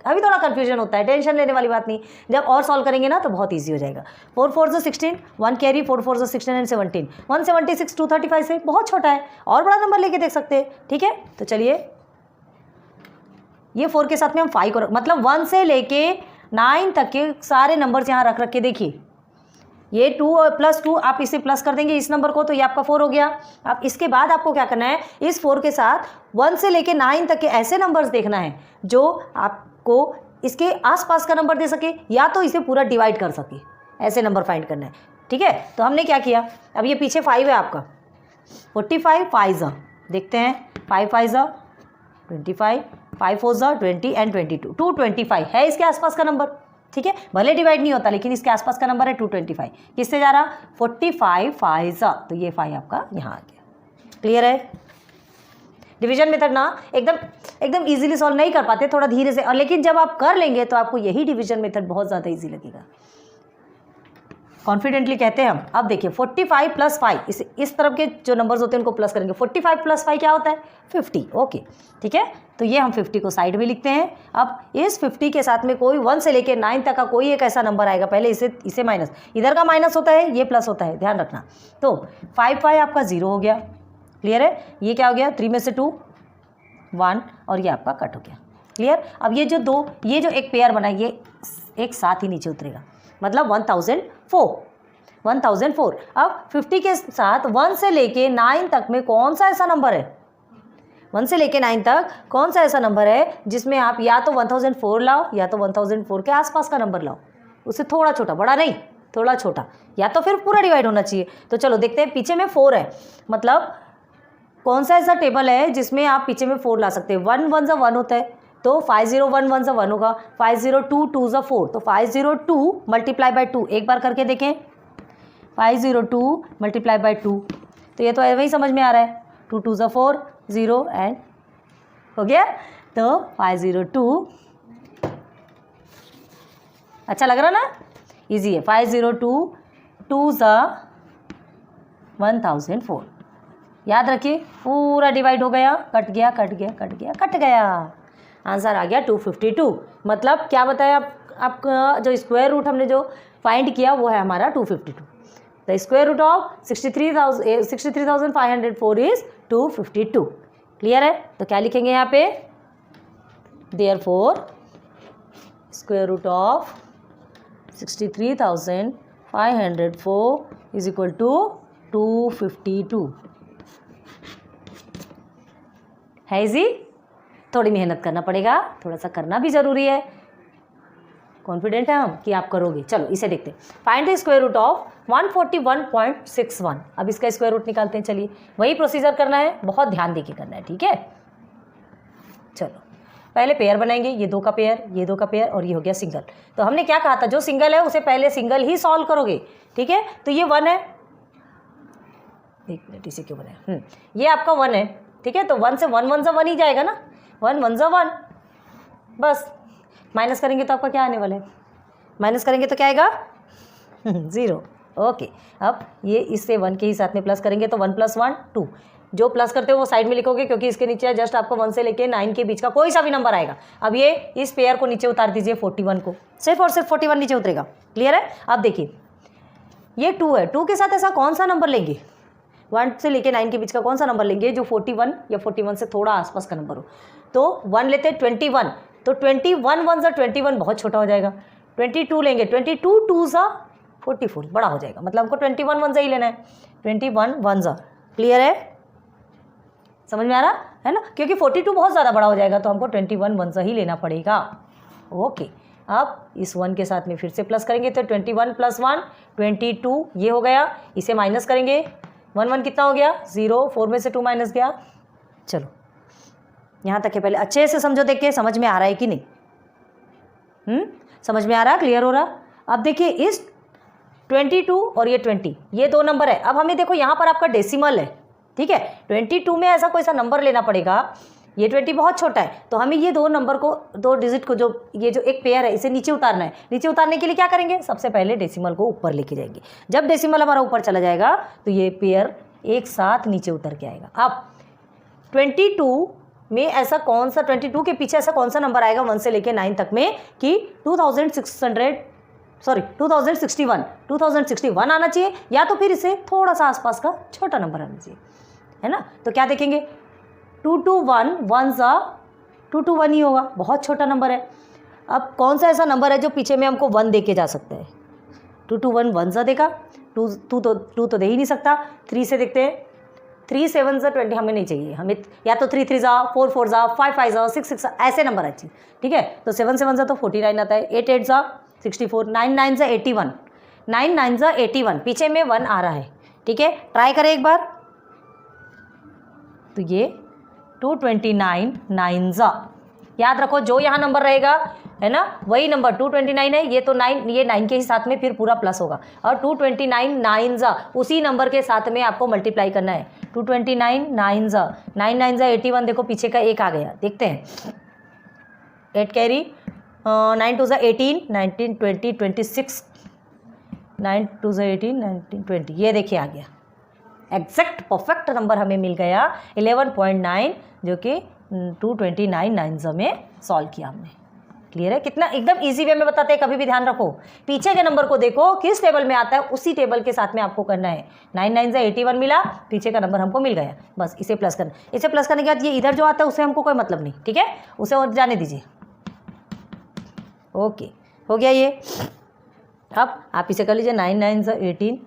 अभी थोड़ा कन्फ्यूजन होता है, टेंशन लेने वाली बात नहीं, जब और सॉल्व करेंगे ना तो बहुत इजी हो जाएगा। 4 4 16, 1 कैरी, 4 4 16 एंड 17, 176 235 से बहुत छोटा है, और बड़ा नंबर लेके देख सकते हैं, ठीक है। तो चलिए ये 4 के साथ में हम 5 को मतलब 1 से लेके 9 तक के सारे नंबर्स यहाँ रख के देखिए, ये 2 और +2 आप इसे प्लस कर देंगे इस नंबर को, तो ये आपका 4 हो गया। अब इसके बाद आपको क्या करना है, इस 4 के साथ 1 से लेके 9 तक के ऐसे नंबर्स देखना है जो आपको इसके आसपास का नंबर दे सके या तो इसे पूरा डिवाइड कर सके, ऐसे नंबर फाइंड करना है, ठीक है। तो हमने क्या किया, अब ये पीछे 5 है आपका, 45 5 देखते हैं, 5 5 25, 5 4 20 एंड 22, 225 है इसके आसपास का नंबर, ठीक है। भले डिवाइड नहीं होता लेकिन इसके आसपास का नंबर है 225। किससे जा रहा, 45 5 तो ये 5 आपका यहाँ आ गया। क्लियर है? डिवीजन मेथड ना एकदम इजीली सॉल्व नहीं कर पाते, थोड़ा धीरे से, और लेकिन जब आप कर लेंगे तो आपको यही डिवीजन मेथड बहुत ज़्यादा इजी लगेगा, कॉन्फिडेंटली कहते हैं हम। अब देखिए 45 + 5, इस तरफ के जो नंबर्स होते हैं उनको प्लस करेंगे। 45 + 5 क्या होता है, 50। ओके, ठीक है, तो ये हम 50 को साइड में लिखते हैं। अब इस 50 के साथ में कोई 1 से लेकर 9 तक का कोई एक ऐसा नंबर आएगा, पहले इसे माइनस, इधर का माइनस होता है, ये प्लस होता है, ध्यान रखना। तो 5 5 आपका 0 हो गया। क्लियर है? ये क्या हो गया, 3 में से 2 1 और ये आपका कट हो गया। क्लियर? अब ये जो एक पेयर बना ये एक साथ ही नीचे उतरेगा, मतलब 1004। अब 50 के साथ 1 से लेके 9 तक में कौन सा ऐसा नंबर है, 1 से लेके 9 तक कौन सा ऐसा नंबर है जिसमें आप या तो 1004 लाओ या तो 1004 के आसपास का नंबर लाओ, उससे थोड़ा छोटा, बड़ा नहीं, थोड़ा छोटा, या तो फिर पूरा डिवाइड होना चाहिए। तो चलो देखते हैं, पीछे में 4 है, मतलब कौन सा ऐसा टेबल है जिसमें आप पीछे में 4 ला सकते हैं। 1 1 1 होता है, तो 5011 1 होगा, 502 2 4, तो 502 मल्टीप्लाई बाई 2 एक बार करके देखें, 502 मल्टीप्लाई बाई 2, तो ये तो वही समझ में आ रहा है, 2 2 4 0 एंड हो गया, तो 502, अच्छा लग रहा ना, इजी है। 502 2 1004, याद रखिए, पूरा डिवाइड हो गया, कट गया, आंसर आ गया 252। मतलब क्या बताया आपका, जो स्क्वायर रूट हमने जो फाइंड किया वो है हमारा 252। The square root of 63,504 is 252। Clear है? तो क्या लिखेंगे यहाँ पे, therefore square root of 63,504 is equal to 252 है इजी। थोड़ी मेहनत करना पड़ेगा, थोड़ा सा करना भी ज़रूरी है। कॉन्फिडेंट है हम कि आप करोगे। चलो इसे देखते हैं। Find the square root of 141.61। अब इसका स्क्वायर रूट निकालते हैं। चलिए वही प्रोसीजर करना है, बहुत ध्यान देके करना है, ठीक है। चलो पहले पेयर बनाएंगे, ये 2 का पेयर, ये 2 का पेयर और ये हो गया सिंगल। तो हमने क्या कहा था, जो सिंगल है उसे पहले सिंगल ही सॉल्व करोगे, ठीक है। तो ये 1 है, एक मिनट इसे क्यों बनाया, ये आपका 1 है, ठीक है। तो 1 से 1 1 सा 1 ही जाएगा ना, 1 1 सा 1, बस माइनस करेंगे तो आपका क्या आने वाला है, माइनस करेंगे तो क्या आएगा 0। ओके, अब ये इससे 1 के ही साथ में प्लस करेंगे तो 1 + 1 2। जो प्लस करते हो वो साइड में लिखोगे क्योंकि इसके नीचे जस्ट आपको 1 से लेके 9 के बीच का कोई सा भी नंबर आएगा। अब ये इस पेयर को नीचे उतार दीजिए, 41 को, सिर्फ और सिर्फ 41 नीचे उतरेगा। क्लियर है। अब देखिए ये 2 है, 2 के साथ ऐसा कौन सा नंबर लेंगे, 1 से लेके 9 के बीच का कौन सा नंबर लेंगे जो 41 या 41 से थोड़ा आसपास का नंबर हो। तो 1 लेते 21, तो 21 1 सा 21 बहुत छोटा हो जाएगा। 22 लेंगे, 22 2 सा 44 बड़ा हो जाएगा, मतलब हमको 21 1 सा ही लेना है, 21 1 सा। क्लियर है, समझ में आ रहा है ना, क्योंकि 42 बहुत ज़्यादा बड़ा हो जाएगा तो हमको 21 1 सा ही लेना पड़ेगा। ओके, अब इस 1 के साथ में फिर से प्लस करेंगे तो 21 + 1 22 ये हो गया। इसे माइनस करेंगे, 1 1 कितना हो गया 0, 4 में से 2 माइनस गया। चलो यहाँ तक है, पहले अच्छे से समझो, देख के समझ में आ रहा है कि नहीं, समझ में आ रहा, क्लियर हो रहा। अब देखिए इस 22 और ये 20, ये 2 नंबर है। अब हमें देखो यहाँ पर आपका डेसिमल है, ठीक है। 22 में ऐसा कोई सा नंबर लेना पड़ेगा, ये 20 बहुत छोटा है, तो हमें ये 2 नंबर को, 2 डिजिट को, जो ये जो एक पेयर है इसे नीचे उतारना है। नीचे उतारने के लिए क्या करेंगे, सबसे पहले डेसिमल को ऊपर लेके जाएंगे। जब डेसिमल हमारा ऊपर चला जाएगा तो ये पेयर एक साथ नीचे उतर के आएगा। अब 22 में ऐसा कौन सा, 22 के पीछे ऐसा कौन सा नंबर आएगा 1 से लेके 9 तक में कि 2061 आना चाहिए, या तो फिर इसे थोड़ा सा आसपास का छोटा नंबर आना चाहिए, है ना। तो क्या देखेंगे, 221 1 सा 221 ही होगा, बहुत छोटा नंबर है। अब कौन सा ऐसा नंबर है जो पीछे में हमको 1 दे के जा सकता है, 221 1 सा देगा, 2 तो दे ही नहीं सकता। 3 से देखते हैं, 3 7 सा 20 हमें नहीं चाहिए, हमें या तो 3 3 सा 4 4 सा 5 5 सा 6 6 सा ऐसे नंबर अच्छी, ठीक है। तो 7 7 सा तो 49 आता है, 8 8 सा 64, 9 9 सा 81, 9 9 सा 81, पीछे में 1 आ रहा है, ठीक है। ट्राई करें एक बार, तो ये 229 9 सा, याद रखो जो यहाँ नंबर रहेगा है ना वही नंबर 229 है, ये तो 9, ये 9 के ही साथ में फिर पूरा प्लस होगा, और 229 9 सा उसी नंबर के साथ में आपको मल्टीप्लाई करना है। 229 9 सा 9 9 सा 81, देखो पीछे का 1 आ गया, देखते हैं 8 कैरी, 9 2 सा 18 19 20 26, 9 2 सा 18 19 20, ये देखिए आ गया एग्जैक्ट परफेक्ट नंबर हमें मिल गया 11.9, जो कि 229 9 में सॉल्व किया हमने। क्लियर है, कितना एकदम इजी वे में बताते हैं। कभी भी ध्यान रखो, पीछे के नंबर को देखो किस टेबल में आता है, उसी टेबल के साथ में आपको करना है। 9 9 से 81 मिला, पीछे का नंबर हमको मिल गया, बस इसे प्लस करना। इसे प्लस करने के बाद ये इधर जो आता है उससे हमको कोई मतलब नहीं, ठीक है, उसे और जाने दीजिए। ओके, हो गया ये। अब आप इसे कर लीजिए, 9 9 से 18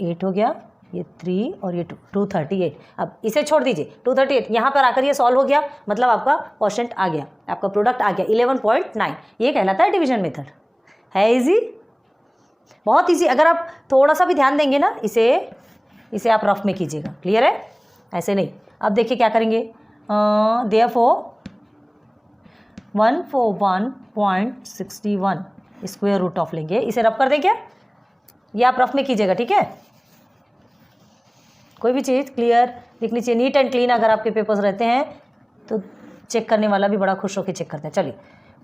8 हो गया, ये 3 और ये 2 238। अब इसे छोड़ दीजिए, 238 यहाँ पर आकर ये सॉल्व हो गया, मतलब आपका क्वोशंट आ गया, आपका प्रोडक्ट आ गया 11.9। ये कहलाता है डिवीजन मेथड। है इजी, बहुत इजी। अगर आप थोड़ा सा भी ध्यान देंगे ना, इसे आप रफ में कीजिएगा। क्लियर है, ऐसे नहीं। अब देखिए क्या करेंगे, देयरफॉर 141.61 स्क्वायर रूट ऑफ लेंगे, इसे रफ कर दें क्या, ये आप रफ में कीजिएगा, ठीक है। कोई भी चीज़ क्लियर दिखनी चाहिए, नीट एंड क्लीन। अगर आपके पेपर्स रहते हैं तो चेक करने वाला भी बड़ा खुश होकर चेक करता है। चलिए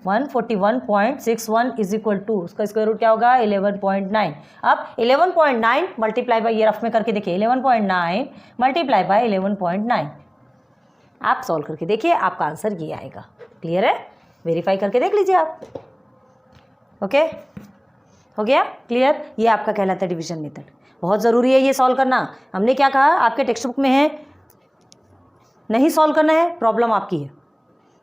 141.61 इज इक्वल टू, उसका स्क्वायर रूट क्या होगा 11.9। अब 11.9 मल्टीप्लाई बाई, ये रफ में करके देखिए, 11.9 मल्टीप्लाई बाई 11.9, आप सॉल्व करके देखिए, आपका आंसर ये आएगा। क्लियर है, वेरीफाई करके देख लीजिए आप। ओके, हो गया क्लियर। ये आपका कहलाता है डिवीजन मेथड, बहुत ज़रूरी है ये सॉल्व करना। हमने क्या कहा, आपके टेक्स्ट बुक में है, नहीं सॉल्व करना है, प्रॉब्लम आपकी है,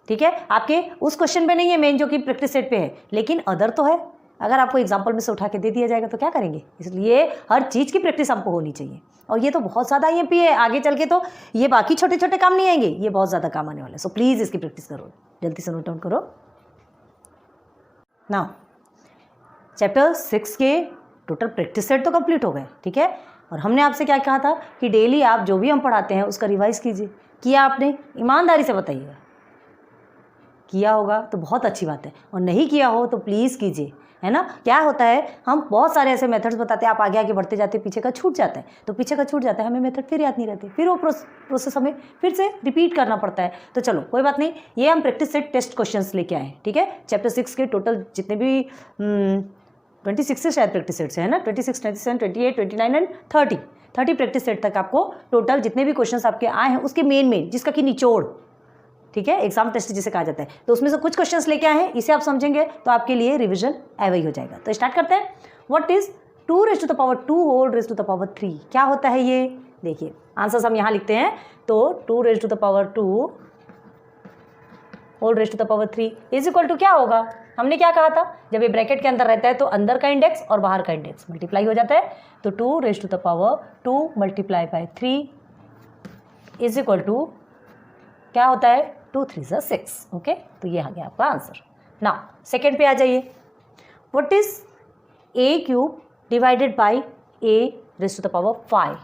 ठीक है। आपके उस क्वेश्चन पे नहीं है मेन, जो कि प्रैक्टिस सेट पे है, लेकिन अदर तो है। अगर आपको एग्जाम्पल में से उठा के दे दिया जाएगा तो क्या करेंगे? इसलिए हर चीज़ की प्रैक्टिस हमको होनी चाहिए। और ये तो बहुत ज़्यादा IMP है, आगे चल के तो ये बाकी छोटे छोटे काम नहीं आएंगे, ये बहुत ज़्यादा काम आने वाले हैं। सो प्लीज़ इसकी प्रैक्टिस करो, जल्दी से नोट डाउन करो। नाउ चैप्टर 6 के टोटल प्रैक्टिस सेट तो कंप्लीट हो गए, ठीक है। और हमने आपसे क्या कहा था कि डेली आप जो भी हम पढ़ाते हैं उसका रिवाइज कीजिए। किया आपने? ईमानदारी से बताइएगा। किया होगा तो बहुत अच्छी बात है, और नहीं किया हो तो प्लीज़ कीजिए, है ना। क्या होता है, हम बहुत सारे ऐसे मेथड्स बताते हैं, आप आगे आगे बढ़ते जाते, पीछे का छूट जाता है, तो पीछे का छूट जाता है, हमें मेथड फिर याद नहीं रहते, फिर वो प्रोसेस हमें फिर से रिपीट करना पड़ता है। तो चलो कोई बात नहीं, ये हम प्रैक्टिस सेट टेस्ट क्वेश्चंस लेके आए, ठीक है। चैप्टर 6 के टोटल जितने भी 26 से शायद प्रैक्टिस सेट्स है ना, 26, 27, 28, 29 एंड 30 प्रैक्टिस सेट तक आपको टोटल जितने भी क्वेश्चंस आपके आए हैं उसके मेन जिसका कि निचोड़, ठीक है, एग्जाम टेस्ट जिसे कहा जाता है, तो उसमें से कुछ क्वेश्चंस लेके आए हैं, इसे आप समझेंगे तो आपके लिए रिविजन एवई हो जाएगा। तो स्टार्ट करते हैं। What is 2 raised to the power 2 whole raised to the power 3? क्या होता है ये? देखिए आंसर्स हम यहाँ लिखते हैं। तो 2 raised to the power 2 whole raised to the power 3 is equal to क्या होगा? हमने क्या कहा था, जब ये ब्रैकेट के अंदर रहता है तो अंदर का इंडेक्स और बाहर का इंडेक्स मल्टीप्लाई हो जाता है। तो 2 raised to the power 2 multiply by 3 is equal to क्या होता है? 2 3 6। ओके, तो ये आ गया आपका आंसर। नाउ सेकेंड पे आ जाइए। What is a cube divided by a raise to the power 5?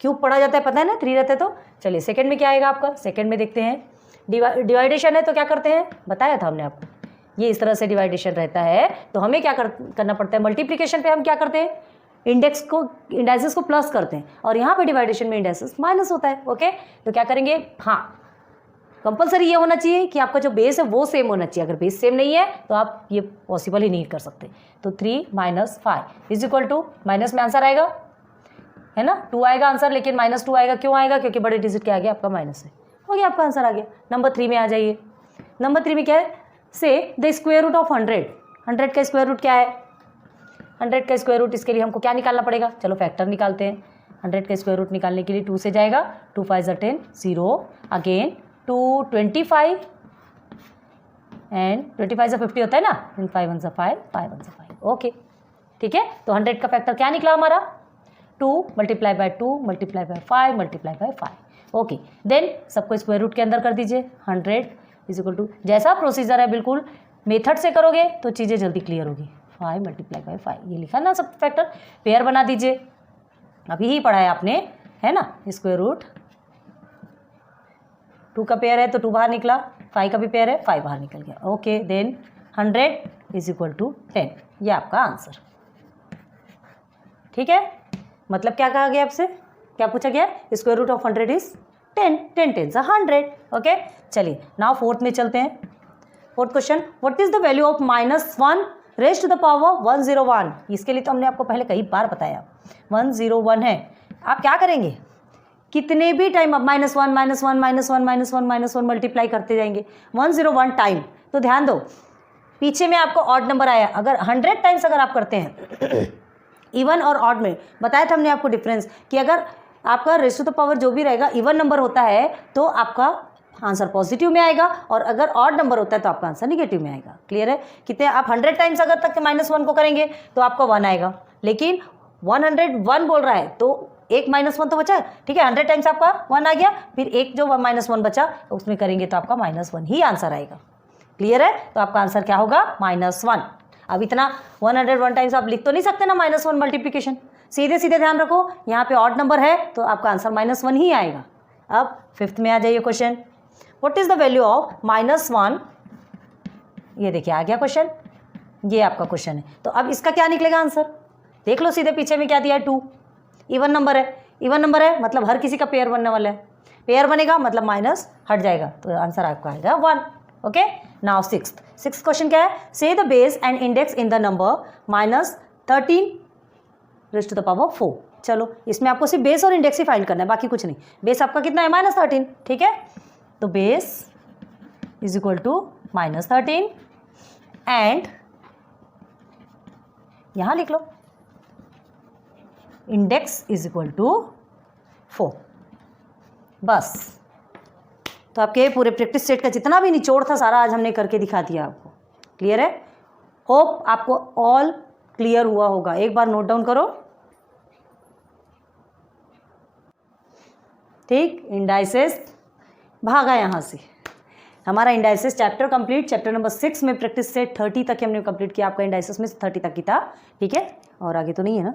Cube पढ़ा जाता है, पता है ना, 3 रहते तो। चलिए सेकेंड में क्या आएगा आपका? सेकेंड में देखते हैं। डिवाइडेशन है तो क्या करते हैं, बताया था हमने आपको, ये इस तरह से डिवाइडेशन रहता है तो हमें क्या करना पड़ता है? मल्टीप्लिकेशन पे हम क्या करते हैं? इंडाइसेस को प्लस करते हैं, और यहाँ पे डिवाइडेशन में इंडाइसेस माइनस होता है। ओके, तो क्या करेंगे? हाँ, कंपलसरी ये होना चाहिए कि आपका जो बेस है वो सेम होना चाहिए। अगर बेस सेम नहीं है तो आप ये पॉसिबल ही नहीं कर सकते। तो 3 - 5 इज इक्वल टू, माइनस में आंसर आएगा, है ना, 2 आएगा आंसर, लेकिन -2 आएगा। क्यों आएगा? क्योंकि बड़े डिजिट क्या आ गया आपका माइनस है। हो गया आपका आंसर आ गया। नंबर 3 में आ जाइए। नंबर 3 में क्या है? Say the square root of 100 का स्क्वायर रूट क्या है? 100 का स्क्वायर रूट, इसके लिए हमको क्या निकालना पड़ेगा? चलो फैक्टर निकालते हैं। 100 का स्क्वायर रूट निकालने के लिए 2 से जाएगा, 2 5 10 0, अगेन 2 25 एंड 25 50 होता है ना, 5 1 5 5 1 5। ओके, ठीक है। तो 100 का फैक्टर क्या निकला हमारा? 2 multiply by 2 multiply by 5 multiply by 5। Okay, then सबको स्क्वायर रूट के अंदर कर दीजिए। 100 इज इक्वल टू, जैसा प्रोसीजर है बिल्कुल मेथड से करोगे तो चीज़ें जल्दी क्लियर होगी। 5 मल्टीप्लाई बाय 5, ये लिखा ना सब फैक्टर। पेयर बना दीजिए, अभी ही पढ़ा है आपने, है ना। स्क्वायर रूट 2 का पेयर है तो 2 बाहर निकला, 5 का भी पेयर है, 5 बाहर निकल गया। Okay, then 100 is equal to 10, ये आपका आंसर, ठीक है। मतलब क्या कहा गया आपसे, क्या पूछा गया? Square root of 100 is 10, 10 10 100। Okay, चलिए नाउ फोर्थ में चलते हैं। Fourth question, what is the value of -1 raise to the power 101? इसके लिए तो हमने आपको पहले कई बार बताया, 101 है। आप क्या करेंगे? कितने भी टाइम आप -1 -1 -1 -1 -1 मल्टीप्लाई करते जाएंगे 101 टाइम। तो ध्यान दो, पीछे में आपको ऑड नंबर आया, अगर 100 टाइम्स अगर आप करते हैं इवन और ऑड में, बताया था हमने आपको डिफरेंस कि अगर आपका रेज़ टू द पावर जो भी रहेगा इवन नंबर होता है तो आपका आंसर पॉजिटिव में आएगा, और अगर ऑड नंबर होता है तो आपका आंसर निगेटिव में आएगा। क्लियर है? कितने आप 100 टाइम्स अगर तक -1 को करेंगे तो आपका 1 आएगा, लेकिन 101 बोल रहा है तो एक -1 तो बचा, ठीक है। 100 टाइम्स आपका 1 आ गया, फिर एक जो -1 बचा उसमें करेंगे तो आपका -1 ही आंसर आएगा। क्लियर है? तो आपका आंसर क्या होगा? -1। अब इतना 101 टाइम्स आप लिख तो नहीं सकते ना -1 मल्टीप्लिकेशन, सीधे सीधे ध्यान रखो, यहाँ पे ऑड नंबर है तो आपका आंसर -1 ही आएगा। अब फिफ्थ में आ जाइए question, what is the value of -1? ये देखिए आ गया क्वेश्चन, ये आपका क्वेश्चन है। तो अब इसका क्या निकलेगा आंसर? देख लो सीधे पीछे में क्या दिया है, 2 इवन नंबर है। इवन नंबर है मतलब हर किसी का पेयर बनने वाला है, पेयर बनेगा मतलब माइनस हट जाएगा, तो आंसर आपका आएगा 1। ओके, नाउ सिक्स्थ क्वेश्चन क्या है? Say the base and index in the number -13 raise to the power 4। चलो इसमें आपको सिर्फ बेस और इंडेक्स ही फाइंड करना है, बाकी कुछ नहीं। बेस आपका कितना है? -13, ठीक है। तो base is equal to -13 and यहां लिख लो इंडेक्स इज इक्वल टू 4। बस, तो आपके पूरे प्रैक्टिस सेट का जितना भी निचोड़ था सारा आज हमने करके दिखा दिया आपको। क्लियर है? होप आपको ऑल क्लियर हुआ होगा। एक बार नोट डाउन करो। ठीक, इंडाइसेस भागा यहाँ से। हमारा indices chapter complete. Chapter number 6 में प्रैक्टिस सेट 30 तक हमने कंप्लीट किया। आपका इंडाइसेस में 30 तक की था। ठीक है, और आगे तो नहीं है ना?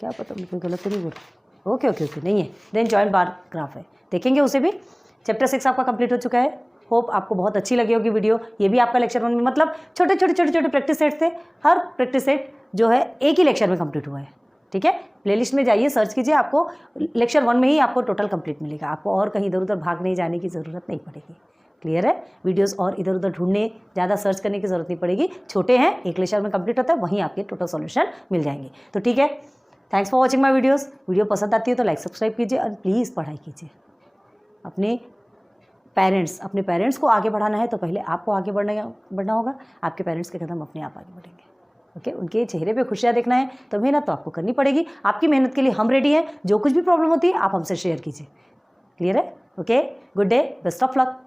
क्या पता, कोई गलत तो नहीं बोल। ओके ओके ओके, नहीं है। देन जॉइंट बार ग्राफ है, देखेंगे उसे भी। चैप्टर 6 आपका कंप्लीट हो चुका है। होप आपको बहुत अच्छी लगी होगी वीडियो। ये भी आपका लेक्चर 1 में, मतलब छोटे छोटे छोटे छोटे प्रैक्टिस सेट थे। हर प्रैक्टिस सेट जो है एक ही लेक्चर में कंप्लीट हुआ है। ठीक है, प्लेलिस्ट में जाइए, सर्च कीजिए, आपको लेक्चर 1 में ही आपको टोटल कंप्लीट मिलेगा। आपको और कहीं इधर उधर भागने जाने की ज़रूरत नहीं पड़ेगी। क्लियर है? वीडियोस और इधर उधर ढूंढने, ज़्यादा सर्च करने की जरूरत नहीं पड़ेगी। छोटे हैं, एक लेक्चर में कंप्लीट होता है, वहीं आपके टोटल सॉल्यूशन मिल जाएंगे। तो ठीक है, thanks for watching my videos. Video पसंद आती है तो लाइक सब्सक्राइब कीजिए और प्लीज़ पढ़ाई कीजिए। अपने पेरेंट्स को आगे बढ़ाना है तो पहले आपको आगे बढ़ना होगा। आपके पेरेंट्स के कदम अपने आप आगे बढ़ेंगे। ओके, उनके चेहरे पे खुशियाँ देखना है तो मेहनत तो आपको करनी पड़ेगी। आपकी मेहनत के लिए हम रेडी हैं। जो कुछ भी प्रॉब्लम होती है आप हमसे शेयर कीजिए। क्लियर है? Okay, good day, best of luck.